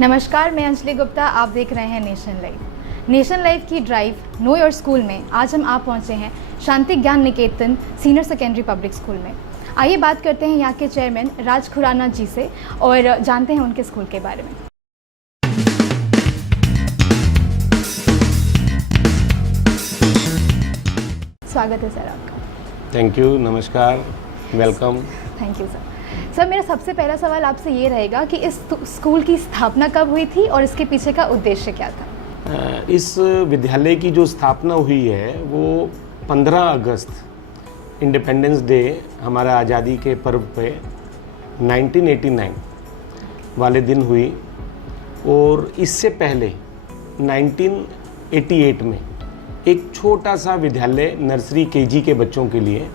नमस्कार, मैं अंजलि गुप्ता। आप देख रहे हैं नेशन लाइव। नेशन लाइव की ड्राइव नो योर स्कूल में आज हम आप पहुंचे हैं Shanti Gyan Niketan senior secondary public school में। आइए बात करते हैं यहाँ के चेयरमैन राज खुराना जी से और जानते हैं उनके स्कूल के बारे में। स्वागत है सर आपका। थैंक यू, नमस्कार, welcome. Thank you sir. Sir, मेरा सबसे पहला सवाल आपसे ये रहेगा कि इस स्कूल की स्थापना कब हुई थी और इसके पीछे का उद्देश्य क्या था? इस विद्यालय की जो स्थापना हुई है वो 15 अगस्त इंडिपेंडेंस डे, हमारा आज़ादी के पर्व पे 1989 वाले दिन हुई। और इससे पहले 1988 में एक छोटा सा विद्यालय नर्सरी केजी के बच्चों के लिए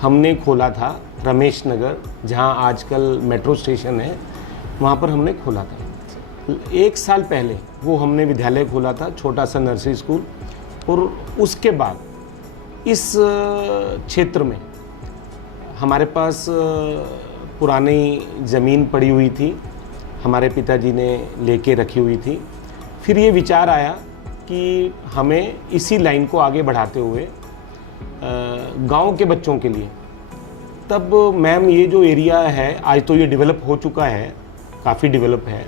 हमने खोला था रमेश नगर, जहाँ आजकल मेट्रो स्टेशन है, वहाँ पर हमने खोला था। 1 साल पहले वो हमने विद्यालय खोला था, छोटा सा नर्सरी स्कूल। और उसके बाद इस क्षेत्र में हमारे पास पुरानी ज़मीन पड़ी हुई थी, हमारे पिताजी ने लेके रखी हुई थी। फिर ये विचार आया कि हमें इसी लाइन को आगे बढ़ाते हुए गांव के बच्चों के लिए, तब मैम ये जो एरिया है आज तो ये डेवलप हो चुका है, काफ़ी डेवलप है,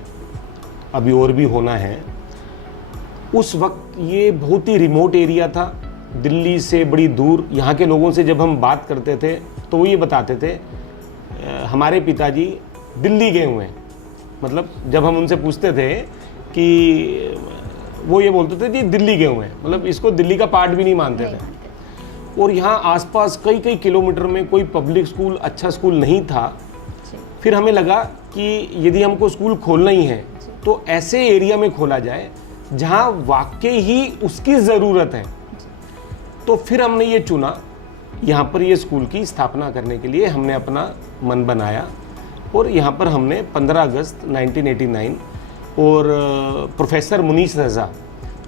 अभी और भी होना है। उस वक्त ये बहुत ही रिमोट एरिया था, दिल्ली से बड़ी दूर। यहाँ के लोगों से जब हम बात करते थे तो वो ये बताते थे हमारे पिताजी दिल्ली गए हुए हैं। मतलब जब हम उनसे पूछते थे कि वो ये बोलते थे जी दिल्ली गए हुए हैं, मतलब इसको दिल्ली का पार्ट भी नहीं मानते थे। और यहाँ आसपास कई कई किलोमीटर में कोई पब्लिक स्कूल, अच्छा स्कूल नहीं था। फिर हमें लगा कि यदि हमको स्कूल खोलना ही है तो ऐसे एरिया में खोला जाए जहाँ वाकई ही उसकी ज़रूरत है। तो फिर हमने ये चुना, यहाँ पर ये स्कूल की स्थापना करने के लिए हमने अपना मन बनाया। और यहाँ पर हमने 15 अगस्त 1989 और प्रोफेसर मुनीस रज़ा,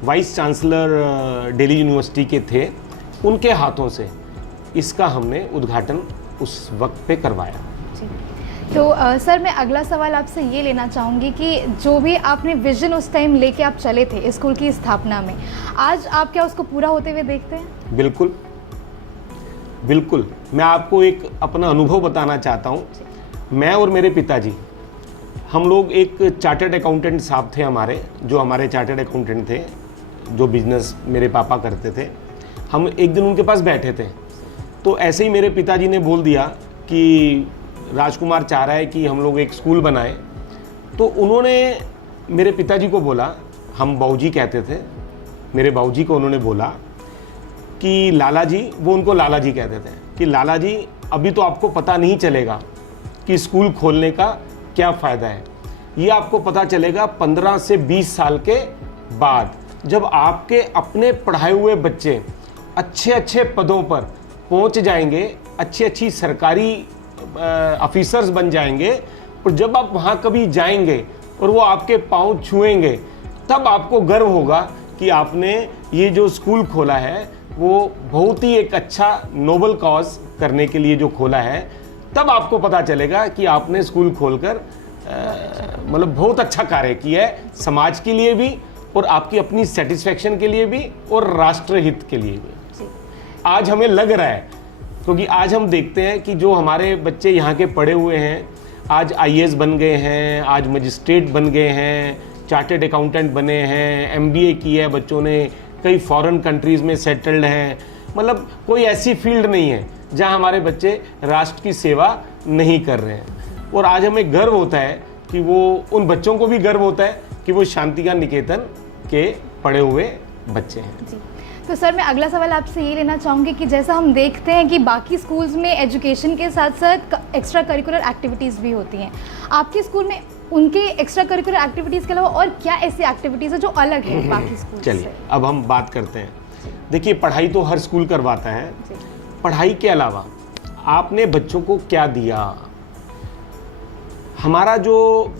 वाइस चांसलर दिल्ली यूनिवर्सिटी के थे, उनके हाथों से इसका हमने उद्घाटन उस वक्त पे करवाया। तो सर, मैं अगला सवाल आपसे ये लेना चाहूँगी कि जो भी आपने विजन उस टाइम लेके आप चले थे स्कूल की स्थापना में, आज आप क्या उसको पूरा होते हुए देखते हैं? बिल्कुल बिल्कुल। मैं आपको एक अपना अनुभव बताना चाहता हूँ। मैं और मेरे पिताजी, हम लोग एक चार्टर्ड अकाउंटेंट साहब थे हमारे, जो हमारे चार्टर्ड अकाउंटेंट थे, जो बिजनेस मेरे पापा करते थे। हम एक दिन उनके पास बैठे थे, तो ऐसे ही मेरे पिताजी ने बोल दिया कि राजकुमार चाह रहा है कि हम लोग एक स्कूल बनाएं। तो उन्होंने मेरे पिताजी को बोला, हम बाऊजी कहते थे, मेरे बाऊजी को उन्होंने बोला कि लाला जी, वो उनको लाला जी कहते थे, कि लाला जी अभी तो आपको पता नहीं चलेगा कि स्कूल खोलने का क्या फ़ायदा है। ये आपको पता चलेगा 15 से 20 साल के बाद, जब आपके अपने पढ़ाए हुए बच्चे अच्छे अच्छे पदों पर पहुंच जाएंगे, अच्छी अच्छी सरकारी ऑफिसर्स बन जाएंगे। और जब आप वहां कभी जाएंगे और वो आपके पांव छुएंगे, तब आपको गर्व होगा कि आपने ये जो स्कूल खोला है वो बहुत ही एक अच्छा नोबल कॉज करने के लिए जो खोला है। तब आपको पता चलेगा कि आपने स्कूल खोलकर मतलब बहुत अच्छा कार्य किया है, समाज के लिए भी और आपकी अपनी सेटिस्फेक्शन के लिए भी और राष्ट्रहित के लिए भी। आज हमें लग रहा है, क्योंकि आज हम देखते हैं कि जो हमारे बच्चे यहाँ के पढ़े हुए हैं, आज आईएएस बन गए हैं, आज मजिस्ट्रेट बन गए हैं, चार्टर्ड अकाउंटेंट बने हैं, एमबीए किया है बच्चों ने, कई फॉरेन कंट्रीज़ में सेटल्ड हैं। मतलब कोई ऐसी फील्ड नहीं है जहाँ हमारे बच्चे राष्ट्र की सेवा नहीं कर रहे हैं। और आज हमें गर्व होता है कि वो, उन बच्चों को भी गर्व होता है कि वो शांति ज्ञान निकेतन के पढ़े हुए बच्चे हैं। जी। तो सर, मैं अगला सवाल आपसे ये लेना चाहूँगी कि जैसा हम देखते हैं कि बाकी स्कूल्स में एजुकेशन के साथ साथ एक्स्ट्रा करिकुलर एक्टिविटीज़ भी होती हैं, आपके स्कूल में उनके एक्स्ट्रा करिकुलर एक्टिविटीज़ के अलावा और क्या ऐसी एक्टिविटीज़ है जो अलग है बाकी स्कूल से? चलिए अब हम बात करते हैं। देखिए, पढ़ाई तो हर स्कूल करवाता है, पढ़ाई के अलावा आपने बच्चों को क्या दिया, हमारा जो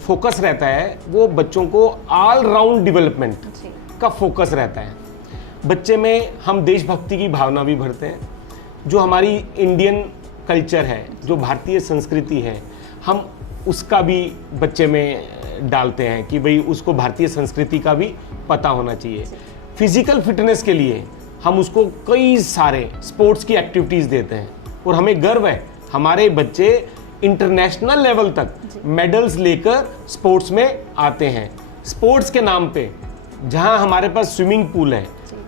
फोकस रहता है वो बच्चों को ऑल राउंड डेवलपमेंट का फोकस रहता है। बच्चे में हम देशभक्ति की भावना भी भरते हैं, जो हमारी इंडियन कल्चर है, जो भारतीय संस्कृति है, हम उसका भी बच्चे में डालते हैं कि भाई उसको भारतीय संस्कृति का भी पता होना चाहिए। फिजिकल फिटनेस के लिए हम उसको कई सारे स्पोर्ट्स की एक्टिविटीज़ देते हैं और हमें गर्व है हमारे बच्चे इंटरनेशनल लेवल तक मेडल्स लेकर स्पोर्ट्स में आते हैं। स्पोर्ट्स के नाम पे जहां हमारे पास स्विमिंग पूल है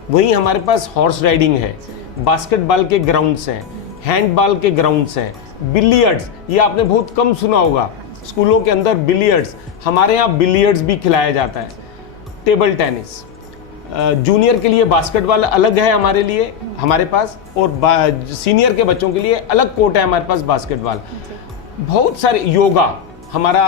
वहीं हमारे पास हॉर्स राइडिंग है, बास्केटबॉल के ग्राउंड्स हैं, हैंडबॉल के ग्राउंड्स हैं, बिलियर्ड्स, ये आपने बहुत कम सुना होगा स्कूलों के अंदर बिलियर्ड्स, हमारे यहाँ बिलियर्ड्स भी खिलाया जाता है। टेबल टेनिस, जूनियर के लिए बास्केटबॉल अलग है हमारे लिए हमारे पास, और सीनियर के बच्चों के लिए अलग कोर्ट है हमारे पास बास्केटबॉल। बहुत सारे योगा हमारा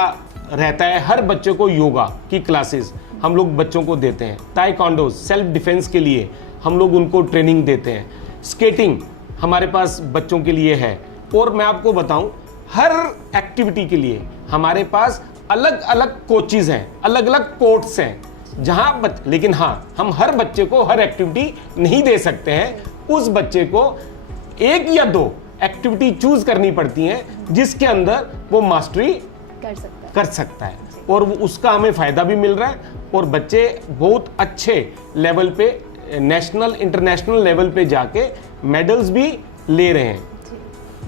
रहता है, हर बच्चे को योगा की क्लासेस हम लोग बच्चों को देते हैं। ताइक्वांडो सेल्फ डिफेंस के लिए हम लोग उनको ट्रेनिंग देते हैं। स्केटिंग हमारे पास बच्चों के लिए है। और मैं आपको बताऊं हर एक्टिविटी के लिए हमारे पास अलग अलग कोचेज हैं, अलग अलग कोर्ट्स हैं जहां लेकिन हाँ, हम हर बच्चे को हर एक्टिविटी नहीं दे सकते हैं। उस बच्चे को एक या दो एक्टिविटी चूज करनी पड़ती हैं जिसके अंदर वो मास्टरी कर सकता है और उसका हमें फायदा भी मिल रहा है और बच्चे बहुत अच्छे लेवल पे, नेशनल इंटरनेशनल लेवल पे जाके मेडल्स भी ले रहे हैं।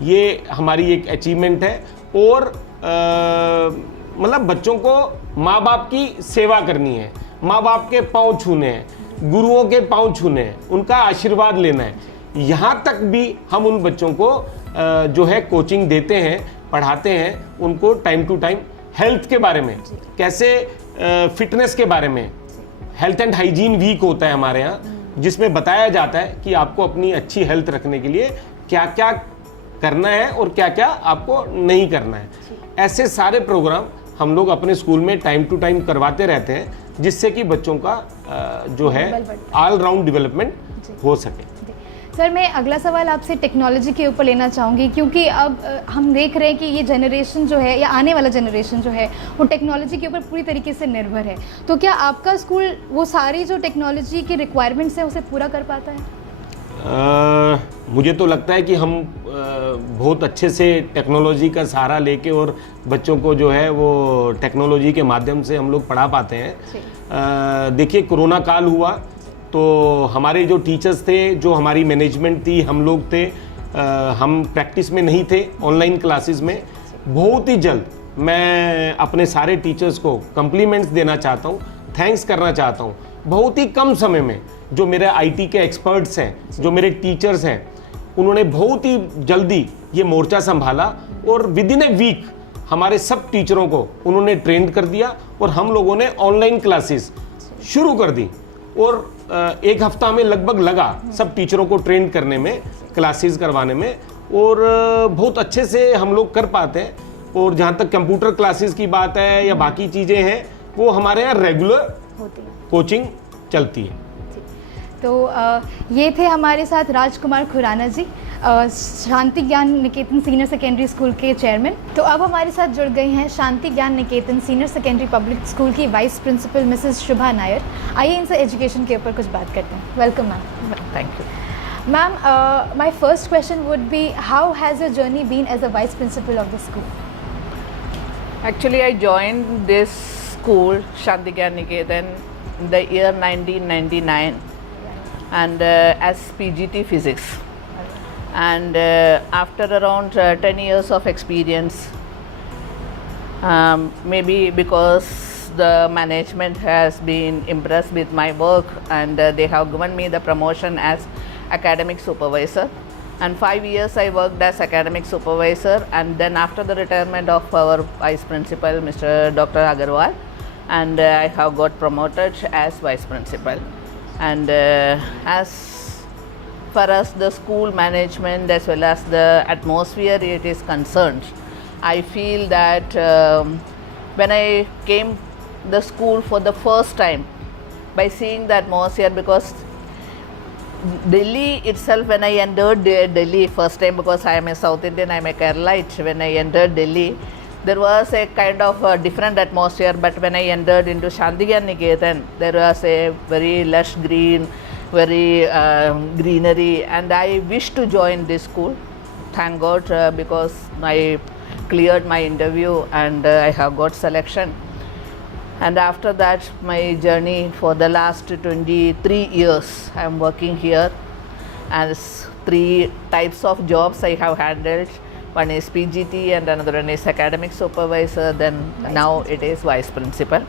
ये हमारी एक अचीवमेंट है। और मतलब बच्चों को माँ बाप की सेवा करनी है, माँ बाप के पाँव छूने हैं, गुरुओं के पाँव छूने हैं, उनका आशीर्वाद लेना है। यहाँ तक भी हम उन बच्चों को जो है कोचिंग देते हैं, पढ़ाते हैं उनको टाइम टू टाइम हेल्थ के बारे में, कैसे फिटनेस के बारे में। हेल्थ एंड हाइजीन वीक होता है हमारे यहाँ जिसमें बताया जाता है कि आपको अपनी अच्छी हेल्थ रखने के लिए क्या क्या करना है और क्या क्या आपको नहीं करना है। ऐसे सारे प्रोग्राम हम लोग अपने स्कूल में टाइम टू टाइम करवाते रहते हैं जिससे कि बच्चों का जो है ऑल राउंड डेवलपमेंट हो सके। सर, मैं अगला सवाल आपसे टेक्नोलॉजी के ऊपर लेना चाहूँगी क्योंकि अब हम देख रहे हैं कि ये जनरेशन जो है या आने वाला जनरेशन जो है वो टेक्नोलॉजी के ऊपर पूरी तरीके से निर्भर है। तो क्या आपका स्कूल वो सारी जो टेक्नोलॉजी की रिक्वायरमेंट्स हैं उसे पूरा कर पाता है? मुझे तो लगता है कि हम बहुत अच्छे से टेक्नोलॉजी का सहारा लेके और बच्चों को जो है वो टेक्नोलॉजी के माध्यम से हम लोग पढ़ा पाते हैं। देखिए, कोरोना काल हुआ तो हमारे जो टीचर्स थे, जो हमारी मैनेजमेंट थी, हम लोग थे, हम प्रैक्टिस में नहीं थे, ऑनलाइन क्लासेस में। बहुत ही जल्द मैं अपने सारे टीचर्स को कम्प्लीमेंट्स देना चाहता हूँ, थैंक्स करना चाहता हूँ। बहुत ही कम समय में जो मेरे आईटी के एक्सपर्ट्स हैं, जो मेरे टीचर्स हैं, उन्होंने बहुत ही जल्दी ये मोर्चा संभाला और विद इन ए वीक हमारे सब टीचरों को उन्होंने ट्रेंड कर दिया और हम लोगों ने ऑनलाइन क्लासेस शुरू कर दी। और एक हफ्ता में लगभग लगा सब टीचरों को ट्रेंड करने में, क्लासेस करवाने में, और बहुत अच्छे से हम लोग कर पाते हैं। और जहाँ तक कंप्यूटर क्लासेस की बात है या बाकी चीज़ें हैं, वो हमारे यहाँ रेगुलर कोचिंग चलती है। तो ये थे हमारे साथ राजकुमार Khurana ji, Shanti Gyan Niketan senior secondary school के चेयरमैन। तो अब हमारे साथ जुड़ गई हैं Shanti Gyan Niketan senior secondary public school की vice principal Mrs Shubha Nair. आइए इनसे एजुकेशन के ऊपर कुछ बात करते हैं। Welcome ma'am. Thank you ma'am, my first question would be, how has your journey been as a vice principal of the school? Actually, I joined this school, Shanti Gyan Niketan, in the year 1999 and as PGT Physics. And after around 10 years of experience, maybe because the management has been impressed with my work and they have given me the promotion as academic supervisor. And 5 years I worked as academic supervisor, and then after the retirement of our vice principal Mr. Dr. Agarwal, and I have got promoted as vice principal. And as far as the school management as well as the atmosphere it is concerned, I feel that when I came the school for the first time, by seeing the atmosphere, because Delhi itself, when I entered Delhi first time, because I am a South Indian, I am a Keralite, when I entered Delhi, there was a kind of a different atmosphere. But when I entered into Shanti Gyan Niketan, there was a very lush green, very greenery, and I wish to join this school. Thank God, because I cleared my interview and I have got selection. And after that, my journey for the last 23 years, I am working here. As 3 types of jobs I have handled. One is PGT and another one is academic supervisor. Then now it is vice principal,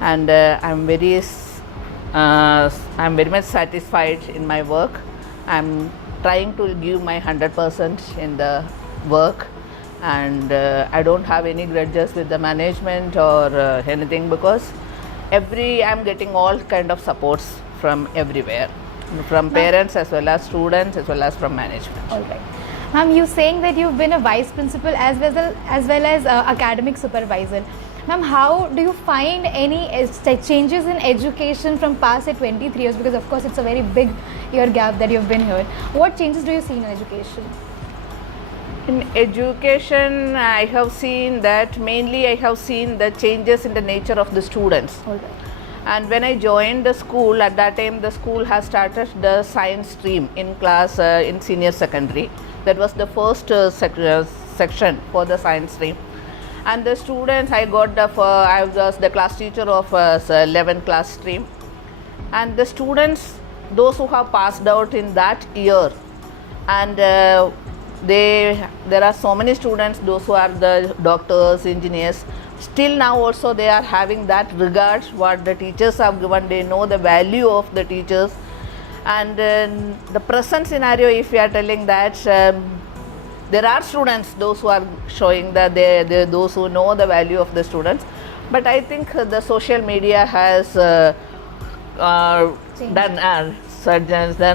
and I'm very much satisfied in my work. I'm trying to give my 100% in the work, and I don't have any grudges with the management or anything, because I'm getting all kind of supports from everywhere, from parents as well as students as well as from management. All right. Ma'am, you saying that you've been a vice principal as well as academic supervisor. Ma'am, how do you find any changes in education from past 23 years? Because of course it's a very big year gap that you've been here. What changes do you see in education? In education, I have seen the changes in the nature of the students. All right. And when I joined the school, at that time the school has started the science stream in class in senior secondary. That was the first section for the science stream. And the students, I was the class teacher of 11th class stream. And the students, those who have passed out in that year, and there are so many students, those who are the doctors, engineers, still now also they are having that regard what the teachers have given. They know the value of the teachers. And the present scenario, if we are telling that there are students, those who are showing that those who know the value of the students, but I think the social media has done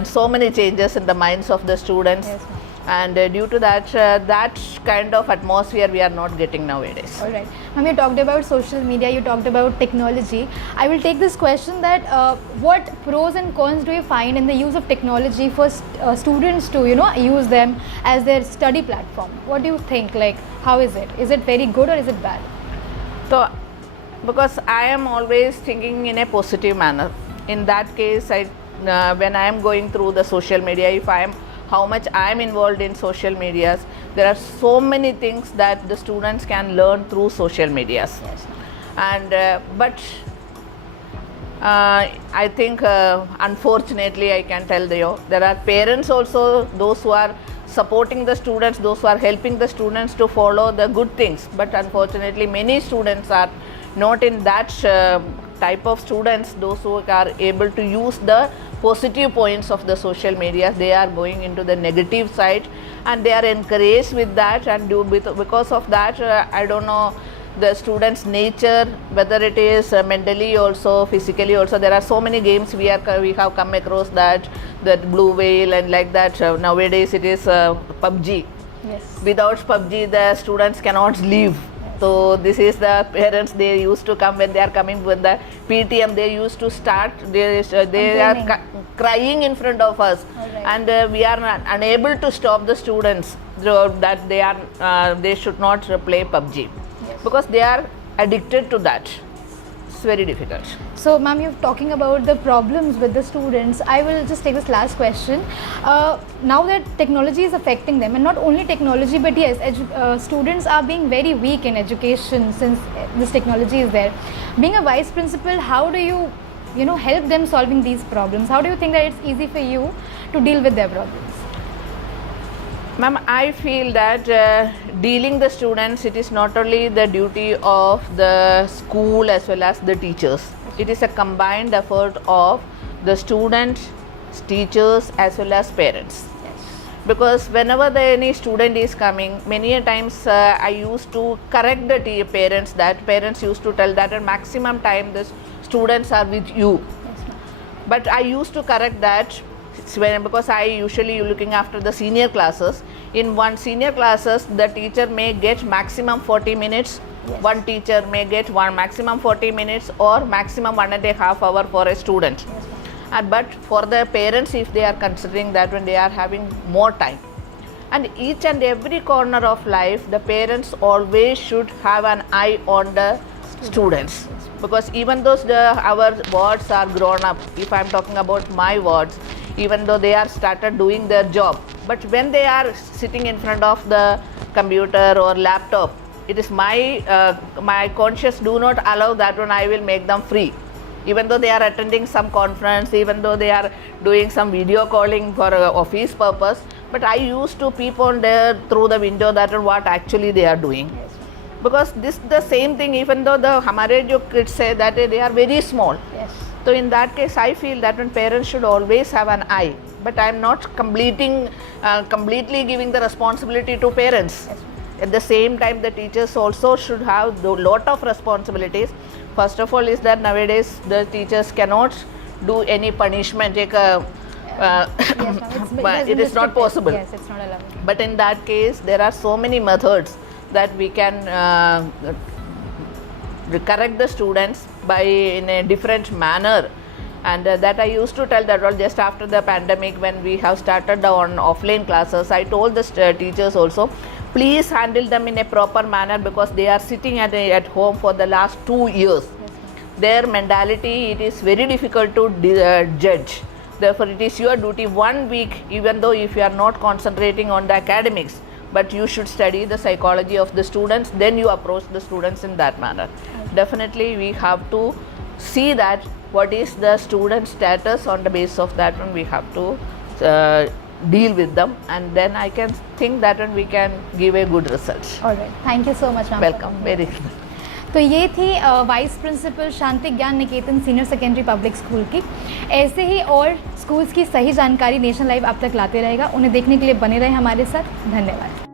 so many changes in the minds of the students. Yes, ma'am. And due to that, that kind of atmosphere we are not getting nowadays. All right. Ma'am, you talked about social media, you talked about technology. I will take this question that what pros and cons do you find in the use of technology for students to use them as their study platform? What do you think? Like, how is it? Is it very good or is it bad? So, because I am always thinking in a positive manner. In that case, when I am going through the social media, how much I am involved in social medias, there are so many things that the students can learn through social medias. Yes. And but I think unfortunately I can tell you, there are parents also, those who are supporting the students, those who are helping the students to follow the good things, but unfortunately many students are not in that type of students, those who are able to use the positive points of the social media. They are going into the negative side, and they are encouraged with that, and because of that, I don't know the students' nature, whether it is mentally also, physically also. There are so many games we have come across that Blue Whale and like that. Nowadays it is PUBG. Yes. Without PUBG, the students cannot leave. So this is the parents, they used to come when they are coming with the PTM, they used to start, they are crying in front of us. Right. And we are unable to stop the students that they should not play PUBG. Yes. Because they are addicted to that. It's very difficult. So, ma'am, you're talking about the problems with the students. I will just take this last question. Now that technology is affecting them, and not only technology, but yes, students are being very weak in education since this technology is there. Being a vice principal, how do you help them solving these problems? How do you think that it's easy for you to deal with their problems? Ma'am, I feel that dealing the students, it is not only the duty of the school as well as the teachers. It is a combined effort of the students, teachers as well as parents. Because whenever any student is coming, many a times I used to correct the parents, that parents used to tell that at maximum time the students are with you. But I used to correct that because I usually looking after the senior classes. In one senior classes, the teacher may get maximum 40 minutes. Yes. One teacher may get maximum 40 minutes or maximum 1.5 hours for a student. Yes, but for the parents, if they are considering that when they are having more time, and each and every corner of life, the parents always should have an eye on the students. Because even though our wards are grown up, if I am talking about my wards, even though they are started doing their job, but when they are sitting in front of the computer or laptop, it is my conscience do not allow that one, I will make them free. Even though they are attending some conference, even though they are doing some video calling for office purpose, but I used to peep on there through the window that what actually they are doing. Because this the same thing, even though the हमारे जो kids say that they are very small. Yes. So in that case, I feel that when parents should always have an eye. But I am not completely giving the responsibility to parents. Yes. At the same time, the teachers also should have a lot of responsibilities. First of all is that nowadays the teachers cannot do any punishment. Yes, ma'am. But it is not restricted. possible. Yes, it's not allowed. But in that case, there are so many methods that we can correct the students by in a different manner. And that I used to tell that all just after the pandemic, when we have started on offline classes, I told the teachers also, please handle them in a proper manner, because they are sitting at home for the last 2 years. Their mentality, it is very difficult to judge. Therefore, it is your duty 1 week, even though if you are not concentrating on the academics, but you should study the psychology of the students, then you approach the students in that manner. Definitely, we have to see that what is the student status. On the basis of that one, we have to deal with them, and then I can think that one we can give a good result. Alright, thank you so much, ma'am. Welcome, very तो ये थी vice principal शांति Gyan Niketan senior secondary public school की। ऐसे ही और schools की सही जानकारी nation live आप तक लाते रहेगा। उन्हें देखने के लिए बने रहे हमारे साथ। धन्यवाद।